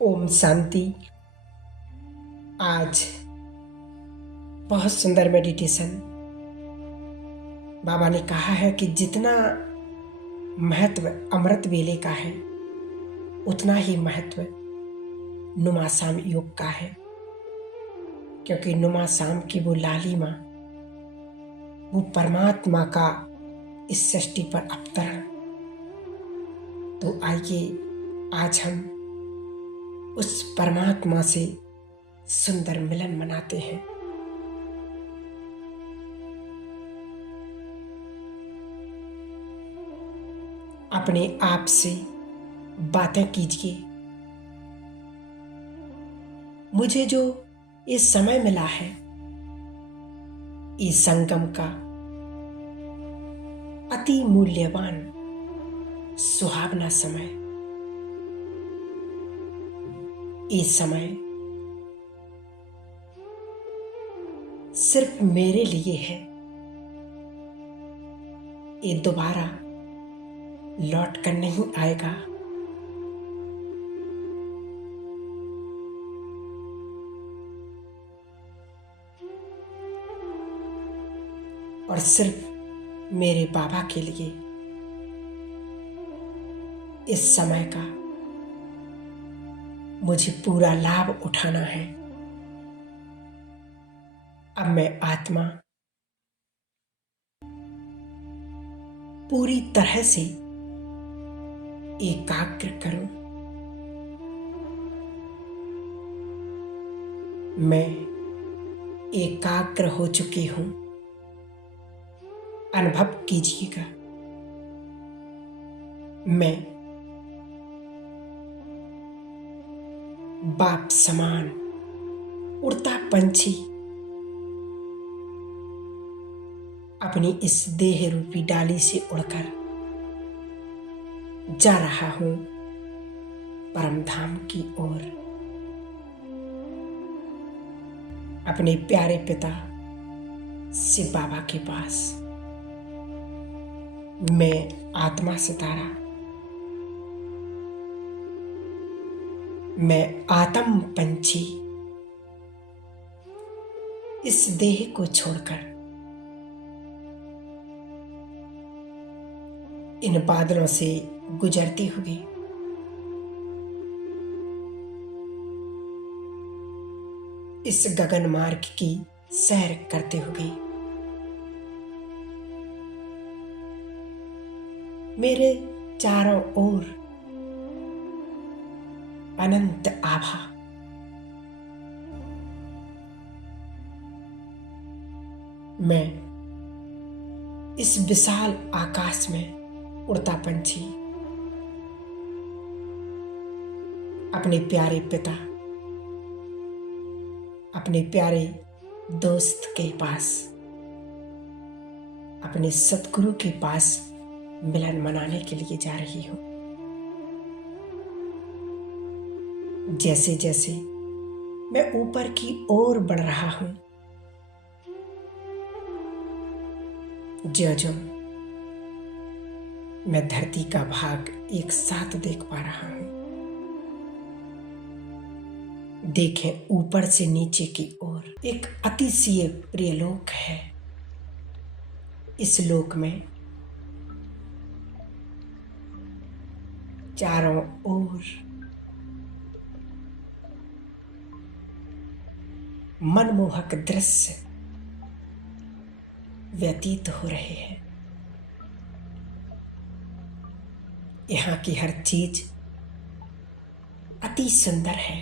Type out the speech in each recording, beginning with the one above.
ओम शांति। आज बहुत सुंदर मेडिटेशन। बाबा ने कहा है कि जितना महत्व अमृत वेले का है उतना ही महत्व नुमाशाम योग का है, क्योंकि नुमाशाम की वो लालिमा, वो परमात्मा का इस सृष्टि पर अवतरण। तो आइए आज हम उस परमात्मा से सुंदर मिलन मनाते हैं। अपने आप से बातें कीजिए। मुझे जो ये समय मिला है, इस संगम का अति मूल्यवान सुहावना समय, ये समय सिर्फ मेरे लिए है। ये दोबारा लौट कर नहीं आएगा। और सिर्फ मेरे बाबा के लिए इस समय का मुझे पूरा लाभ उठाना है। अब मैं आत्मा पूरी तरह से एकाग्र करूं। मैं एकाग्र हो चुकी हूं। अनुभव कीजिएगा। मैं बाप समान उड़ता पंछी अपनी इस देह रूपी डाली से उड़कर जा रहा हूं परम धाम की ओर। अपने प्यारे पिता शिव बाबा के पास। मैं आत्मा सितारा, मैं आत्म पंछी इस देह को छोड़कर इन बादलों से गुजरती हुई इस गगन मार्ग की सैर करते हुए मेरे चारों ओर अनंत आभा, मैं इस विशाल आकाश में उड़ता पंछी अपने प्यारे पिता, अपने प्यारे दोस्त के पास, अपने सतगुरु के पास मिलन मनाने के लिए जा रही हूं। जैसे जैसे मैं ऊपर की ओर बढ़ रहा हूं, ज्यों मैं धरती का भाग एक साथ देख पा रहा हूं। देखें, ऊपर से नीचे की ओर एक अतिशय प्रिय लोक है। इस लोक में चारों ओर मनमोहक दृश्य व्यतीत हो रहे हैं। यहाँ की हर चीज अति सुंदर है।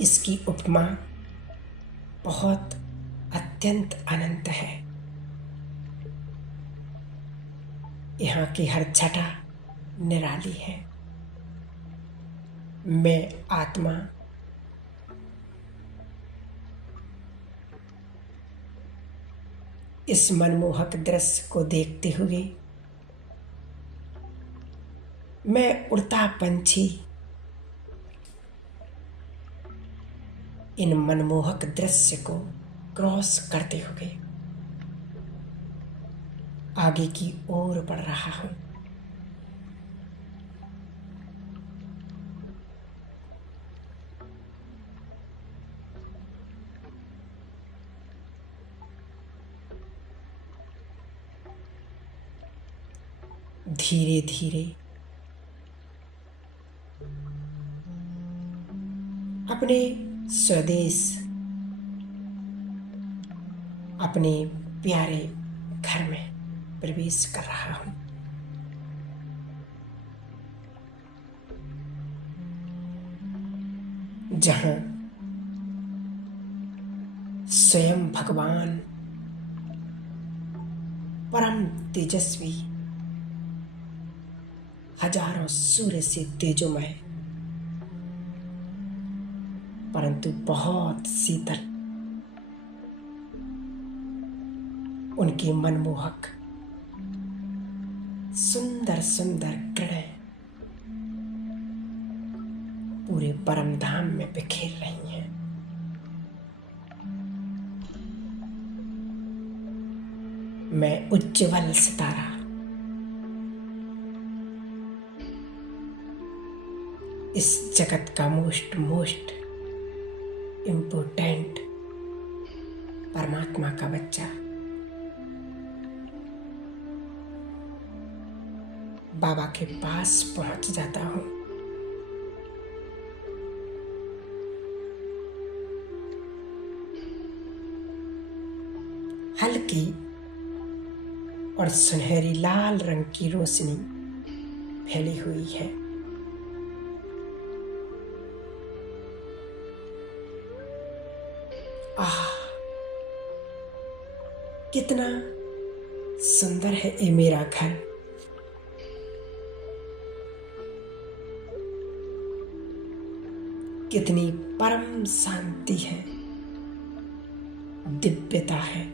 इसकी उपमा बहुत अत्यंत अनंत है। यहाँ की हर छटा निराली है। मैं आत्मा इस मनमोहक दृश्य को देखते हुए, मैं उड़ता पंछी इन मनमोहक दृश्य को क्रॉस करते हुए आगे की ओर बढ़ रहा हूं। धीरे धीरे अपने स्वदेश, अपने प्यारे घर में प्रवेश कर रहा हूं। जहां स्वयं भगवान परम तेजस्वी, हजारों सूर्य से तेजोमय, परंतु बहुत शीतल, उनकी मनमोहक सुंदर सुंदर किरणें पूरे परम धाम में बिखेर रही हैं। मैं उज्ज्वल सितारा, इस जगत का मोस्ट इम्पोर्टेंट परमात्मा का बच्चा, बाबा के पास पहुंच जाता हूं। हल्की और सुनहरी लाल रंग की रोशनी फैली हुई है। आह, कितना सुंदर है ये मेरा घर। कितनी परम शांति है, दिव्यता है,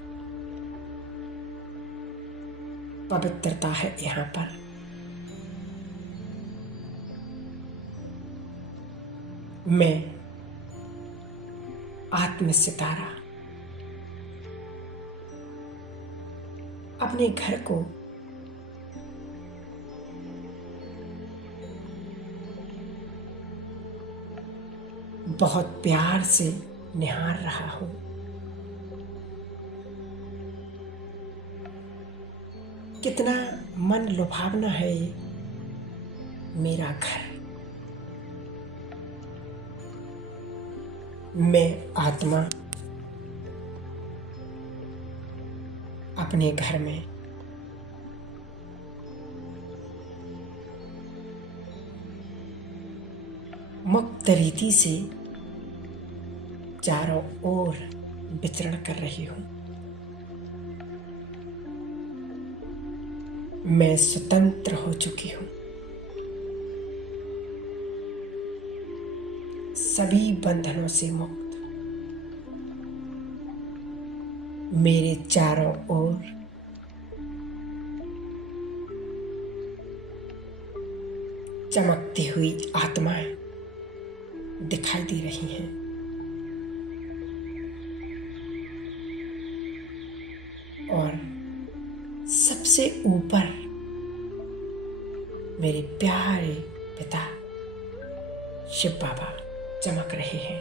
पवित्रता है यहाँ पर। मैं आत्म सितारा अपने घर को बहुत प्यार से निहार रहा हूं। कितना मन लुभावना है ये मेरा घर। मैं आत्मा अपने घर में मुक्त रीति से चारों ओर विचरण कर रही हूं। मैं स्वतंत्र हो चुकी हूं। सभी बंधनों से मुक्त। मेरे चारों ओर चमकती हुई आत्माएं दिखाई दे रही हैं। और सबसे ऊपर मेरे प्यारे पिता शिव बाबा चमक रहे हैं।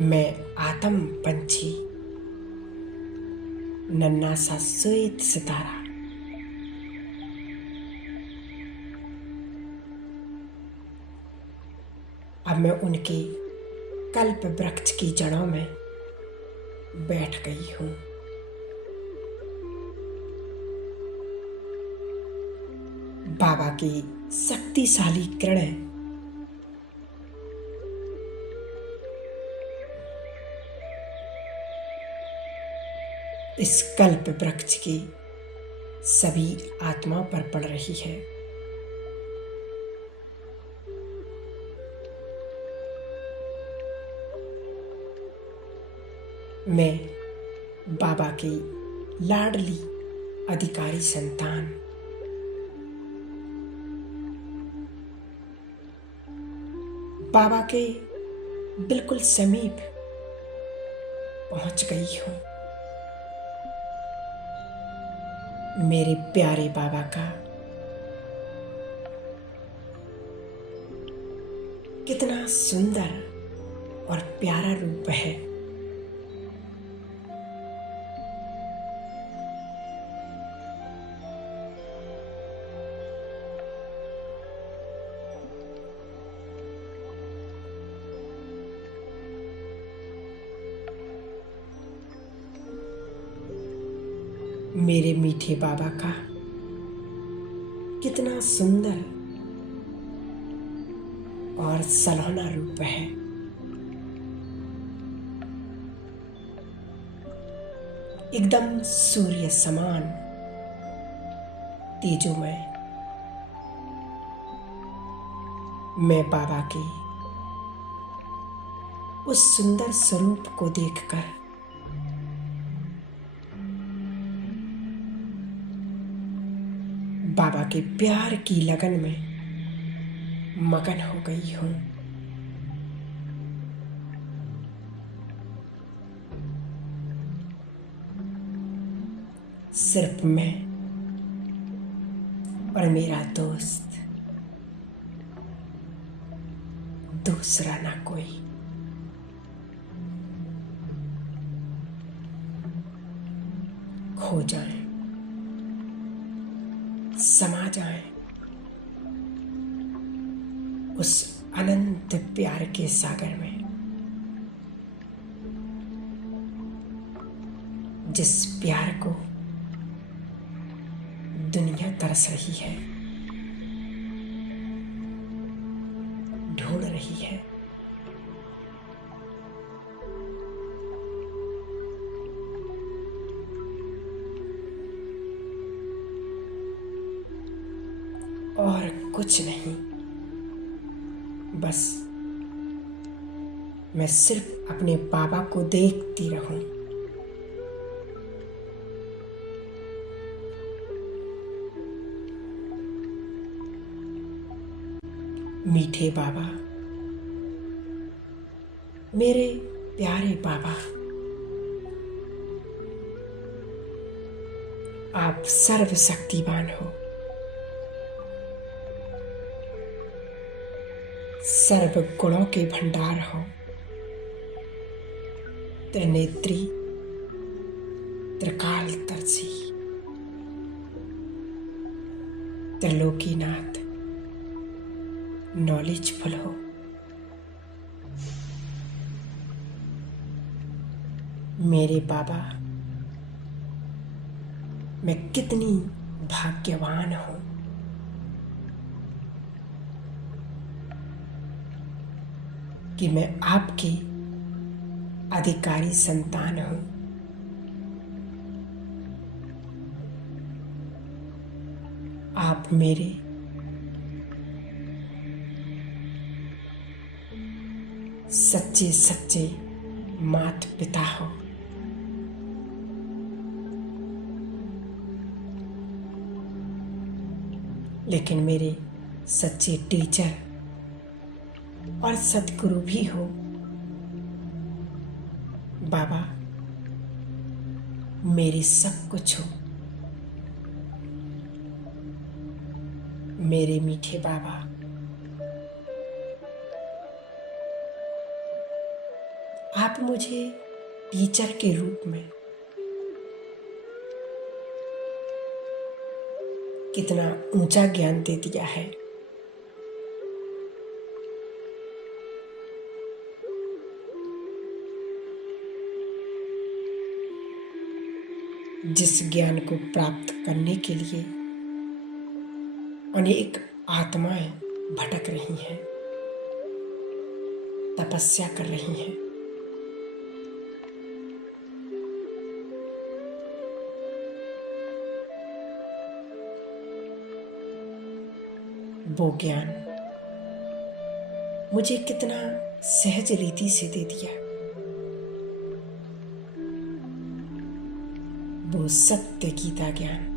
मैं आत्म पंछी, नन्हा सा श्वेत सितारा, अब मैं उनके कल्प वृक्ष की जड़ों में बैठ गई हूं। बाबा की शक्तिशाली किरणें इस कल्प वृक्ष की सभी आत्माओं पर पड़ रही है। मैं बाबा की लाडली अधिकारी संतान, बाबा के बिल्कुल समीप पहुंच गई हूं। मेरे प्यारे बाबा का कितना सुंदर और प्यारा रूप है। मेरे मीठे बाबा का कितना सुंदर और सलोना रूप है। एकदम सूर्य समान तेजोमय। मैं बाबा के उस सुंदर स्वरूप को देखकर बाबा के प्यार की लगन में मगन हो गई हूं। सिर्फ मैं और मेरा दोस्त, दूसरा ना कोई। खो जाएं, समा जाएं उस अनंत प्यार के सागर में, जिस प्यार को दुनिया तरस रही है, ढूंढ रही है। और कुछ नहीं, बस मैं सिर्फ अपने बाबा को देखती रहूं। मीठे बाबा, मेरे प्यारे बाबा, आप सर्वशक्तिमान हो, सर्व गुणों के भंडार हो, त्रिनेत्री, त्रिकालदर्शी, त्रिलोकीनाथ, नॉलेजफुल हो। मेरे बाबा, मैं कितनी भाग्यवान हूं कि मैं आपके अधिकारी संतान हूं। आप मेरे सच्चे सच्चे माता पिता हो। लेकिन मेरे सच्चे टीचर और सद्गुरु भी हो। बाबा, मेरे सब कुछ हो। मेरे मीठे बाबा, आप मुझे टीचर के रूप में कितना ऊंचा ज्ञान दे दिया है। जिस ज्ञान को प्राप्त करने के लिए अनेक आत्माएं भटक रही हैं, तपस्या कर रही हैं, वो ज्ञान मुझे कितना सहज रीति से दे दिया। वो सत्य गीता ज्ञान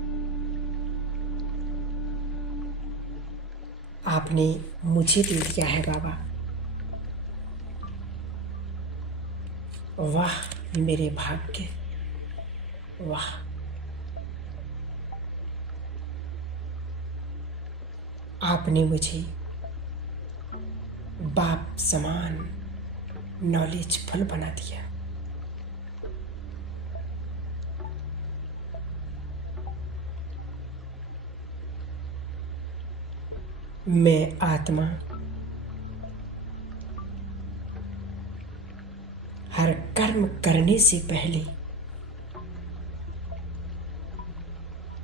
आपने मुझे दे दिया है बाबा। वाह मेरे भाग्य, वाह। आपने मुझे बाप समान नॉलेजफुल बना दिया। मैं आत्मा हर कर्म करने से पहले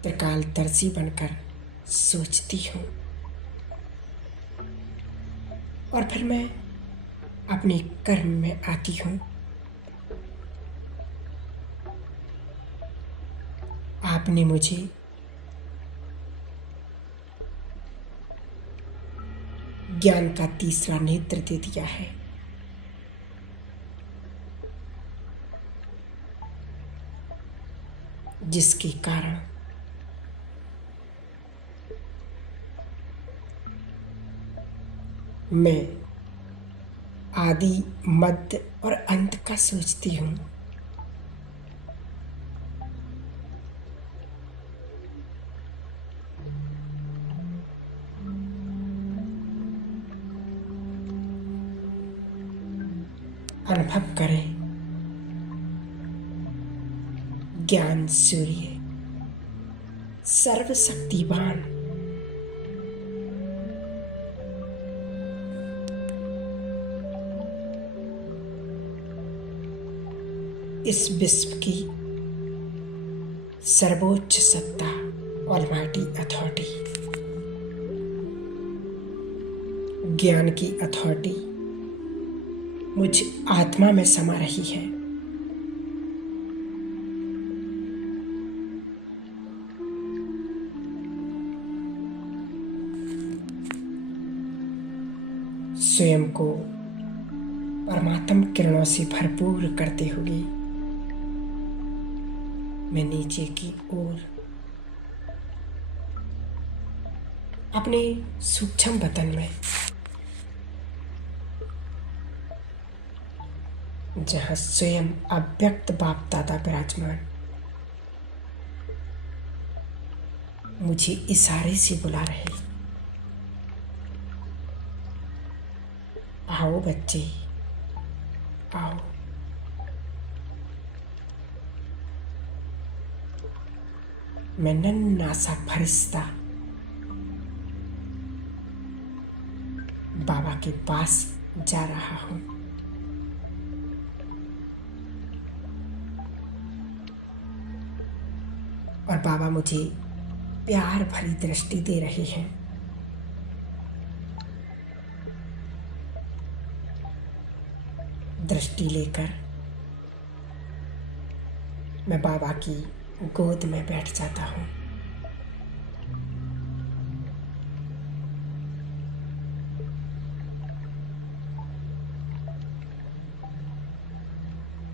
त्रिकालदर्शी बनकर सोचती हूँ और फिर मैं अपने कर्म में आती हूँ। आपने मुझे ज्ञान का तीसरा नेत्र दे दिया है। जिसके कारण मैं आदि, मध्य और अंत का सोचती हूँ। अनुभव करें ज्ञान सूर्य सर्वशक्तिवान इस विश्व की सर्वोच्च सत्ता, ऑलमाइटी अथॉरिटी, ज्ञान की अथॉरिटी मुझ आत्मा में समा रही है। स्वयं को परमात्म किरणों से भरपूर करते हुए मैं नीचे की ओर अपने सूक्ष्म वतन में, जहां स्वयं अव्यक्त बाप दादा विराजमान मुझे इशारे से बुला रहे। आओ बच्चे, आओ। मैं नन्हा सा फरिश्ता बाबा के पास जा रहा हूं। और बाबा मुझे प्यार भरी दृष्टि दे रहे हैं। दृष्टि लेकर मैं बाबा की गोद में बैठ जाता हूँ।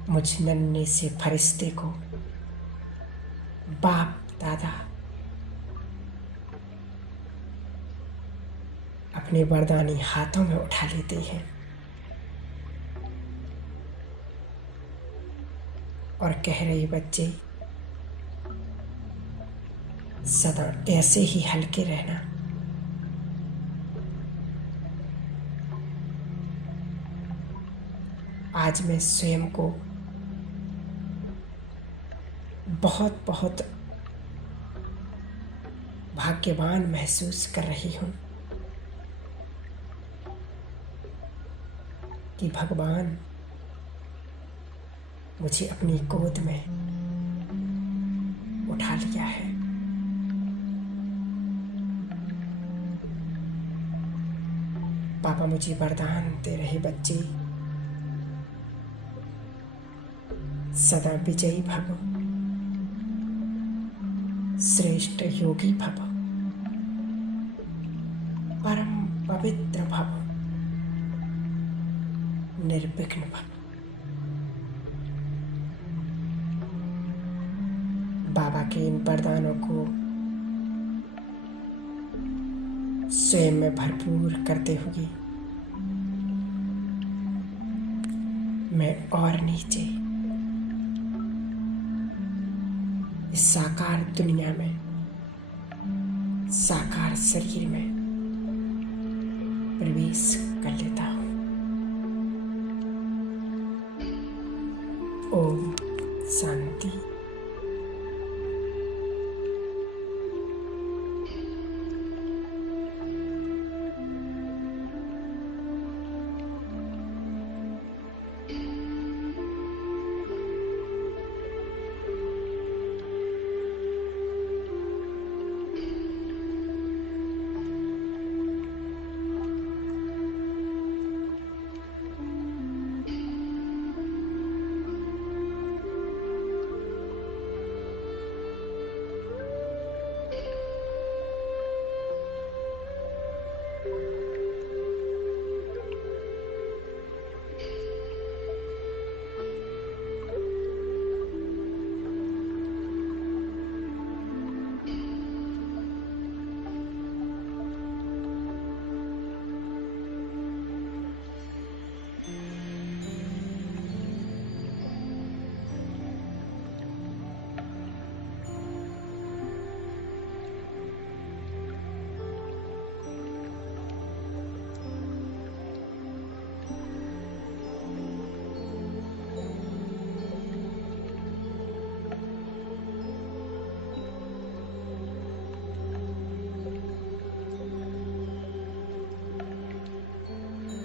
मुझ नन्हे से फरिश्ते को बाप दादा अपने वरदानी हाथों में उठा लेते हैं और कह रहे, बच्चे सदा ऐसे ही हल्के रहना। आज मैं स्वयं को बहुत बहुत भाग्यवान महसूस कर रही हूँ कि भगवान मुझे अपनी गोद में उठा लिया है। पापा मुझे वरदान दे रहे, बच्चे सदा विजयी भव, श्रेष्ठ योगी भव, परम पवित्र भव, निर्विघ्न भव। बाबा के इन वरदानों को स्वयं में भरपूर करते हुए मैं और नीचे इस साकार दुनिया में, साकार शरीर में प्रवेश कर लेता हूँ। ओम शांति।